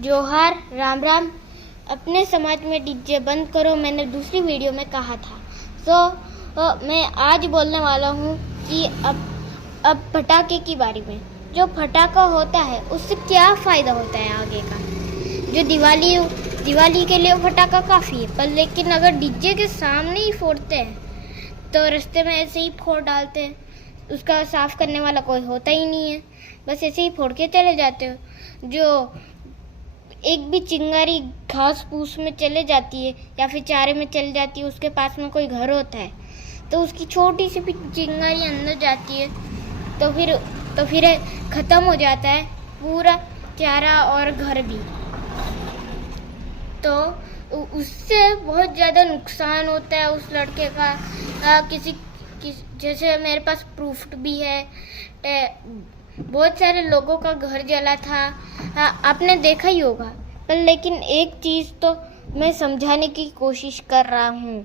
जोहार, राम राम। अपने समाज में डीजे बंद करो, मैंने दूसरी वीडियो में कहा था। मैं आज बोलने वाला हूँ कि अब पटाखे की बारे में। जो पटाखा होता है उससे क्या फ़ायदा होता है आगे का। जो दिवाली के लिए पटाखा काफ़ी है, पर लेकिन अगर डीजे के सामने ही फोड़ते हैं तो रास्ते में ऐसे ही फोड़ डालते हैं, उसका साफ़ करने वाला कोई होता ही नहीं है, बस ऐसे ही फोड़ के चले जाते हो। जो एक भी चिंगारी घास फूस में चले जाती है या फिर चारे में चली जाती है, उसके पास में कोई घर होता है तो उसकी छोटी सी भी चिंगारी अंदर जाती है तो फिर ख़त्म हो जाता है पूरा चारा और घर भी। तो उससे बहुत ज़्यादा नुकसान होता है उस लड़के का। जैसे मेरे पास प्रूफ भी है, बहुत सारे लोगों का घर जला था, आपने देखा ही होगा। पर लेकिन एक चीज़ तो मैं समझाने की कोशिश कर रहा हूँ,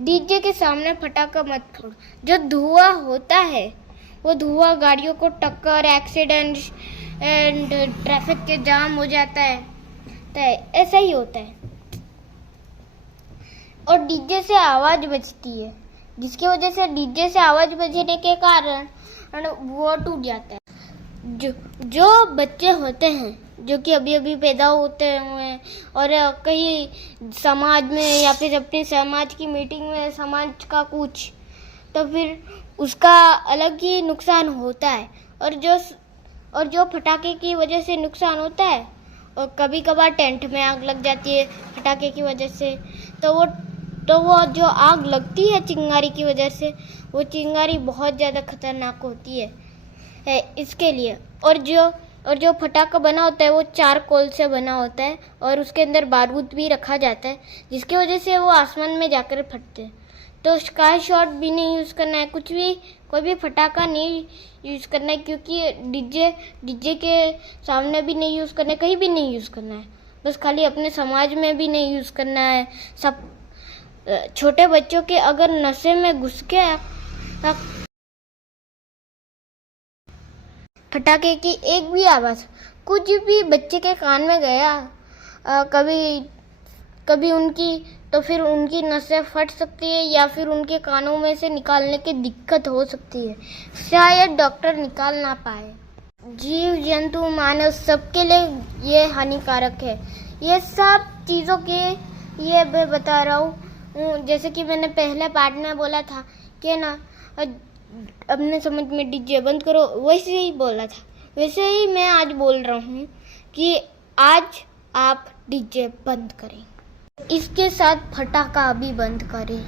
डीजे के सामने पटाखा मत फोड़। जो धुआं होता है वो धुआं गाड़ियों को टक्कर, एक्सीडेंट एंड ट्रैफिक के जाम हो जाता है, तो ऐसा ही होता है। और डीजे से आवाज़ बजती है, जिसकी वजह से डीजे से आवाज़ बजने के कारण वो टूट जाता है। जो बच्चे होते हैं जो कि अभी अभी पैदा होते हुए और कहीं समाज में या फिर अपने समाज की मीटिंग में समाज का कुछ, तो फिर उसका अलग ही नुकसान होता है। और जो पटाखे की वजह से नुकसान होता है, और कभी कभार टेंट में आग लग जाती है पटाखे की वजह से, तो वो जो आग लगती है चिंगारी की वजह से, वो चिंगारी बहुत ज़्यादा खतरनाक होती है इसके लिए। और जो पटाखा बना होता है वो चारकोल से बना होता है और उसके अंदर बारूद भी रखा जाता है, जिसकी वजह से वो आसमान में जाकर फटते हैं। तो स्काई शॉट भी नहीं यूज़ करना है, कोई भी पटाखा नहीं यूज़ करना है, क्योंकि डीजे के सामने भी नहीं यूज़ करना है, कहीं भी नहीं यूज़ करना है, बस खाली अपने समाज में भी नहीं यूज़ करना है। सब छोटे बच्चों के अगर नशे में घुस के पटाखे की एक भी आवाज़ कुछ भी बच्चे के कान में गया कभी तो फिर उनकी नसें फट सकती है या फिर उनके कानों में से निकालने की दिक्कत हो सकती है, शायद डॉक्टर निकाल ना पाए। जीव जंतु मानव सबके लिए ये हानिकारक है। ये सब चीज़ों के ये मैं बता रहा हूँ, जैसे कि मैंने पहले पार्ट में बोला था कि ना अपने समझ में डीजे बंद करो, वैसे ही बोला था, वैसे ही मैं आज बोल रहा हूँ कि आज आप डीजे बंद करें, इसके साथ पटाखा भी बंद करें,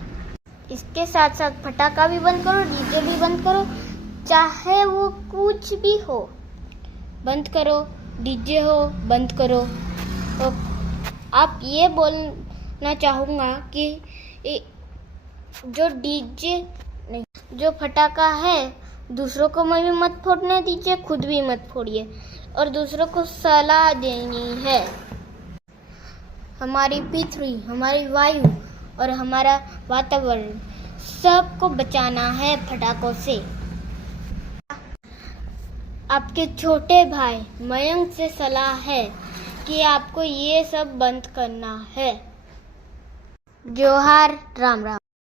इसके साथ साथ पटाखा भी बंद करो, डीजे भी बंद करो, चाहे वो कुछ भी हो बंद करो, डीजे हो बंद करो। तो आप ये बोलना चाहूँगा कि जो डीजे नहीं, जो पटाखा है दूसरों को भी मत फोड़ने दीजिए, खुद भी मत फोड़िए, और दूसरों को सलाह देनी है। हमारी पृथ्वी, हमारी वायु और हमारा वातावरण सबको बचाना है पटाखों से। आपके छोटे भाई मयंक से सलाह है कि आपको ये सब बंद करना है। जोहार, राम राम।